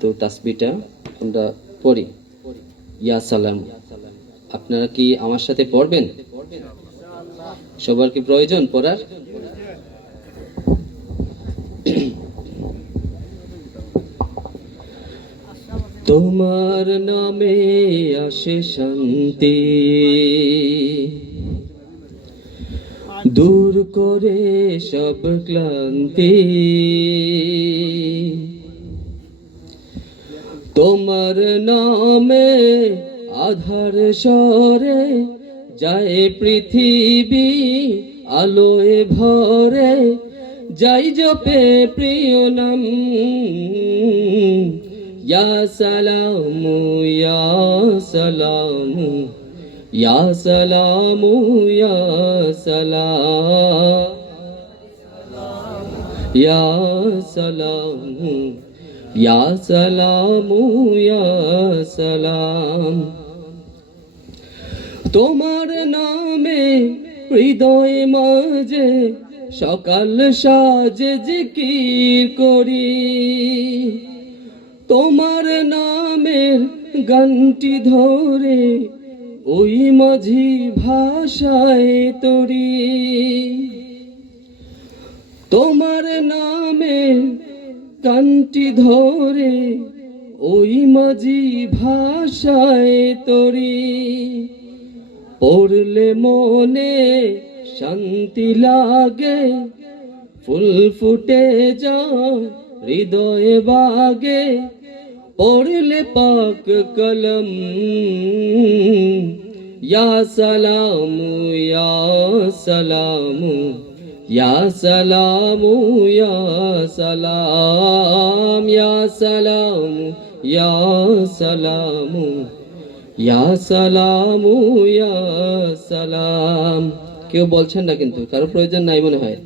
তো তাসবিহটা আমরা পড়ি, ইয়া সালাম। আপনারা কি আমার সাথে পড়বেন? সবার কি প্রয়োজন পড়ার? তোমার নামে আসে শান্তি, দূর করে সব ক্লান্তি। তোমার নামে আধার সরে যায় পৃথিবী, আলোয় ভরে যাই জপে প্রিয় নাম। ইয়া সালামু ইয়া সালামু ইয়া সালামু ইয়া সালাম, ইয়া সালামু ইয়া সালামু ইয়া সালাম। তোমার নামে হৃদয় মাঝে সকাল সাজে জিকির করি, তোমার নামের গানটি ধরে ওই মাঝি ভাষায় তরি। তোমার নামের গানটি ধরে ওই মাঝি ভাষায় তরি। পড়লে মনে শান্তি লাগে, ফুল ফুটে যায় হৃদয়ে বাগে। পড়লে পাক কলম, ইয়া সালামু ইয়া সালামু ইয়া সালামু ইয়া সালাম, ইয়া সালামু ইয়া সালামু ইয়া সালামু ইয়া সালাম। কেউ বলছেন না কিন্তু, কারো প্রয়োজন নাই মনে হয়।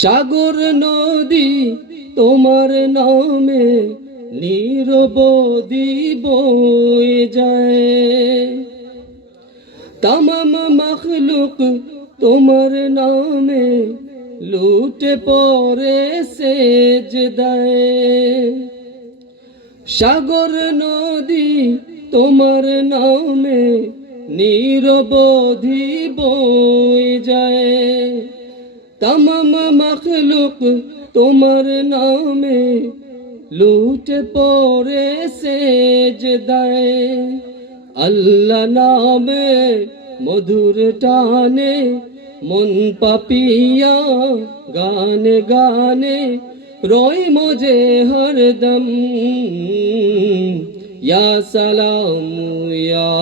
সাগর নদী তোমার নামে নিরবধি বয়ে যায়, তামাম মখলুক তোমার নামে লুটে পড়ে সেজদায়। সাগর নদী তোমার নামে নিরবধি বয়ে যায়, তামাম মখলুক তোমার নামে লুটে পড়ে সেজদায়। আল্লাহ নামে মধুর টানে মন পাপিয়া গানে গানে রয় মোজে হরদম। ইয়া সালামু ইয়া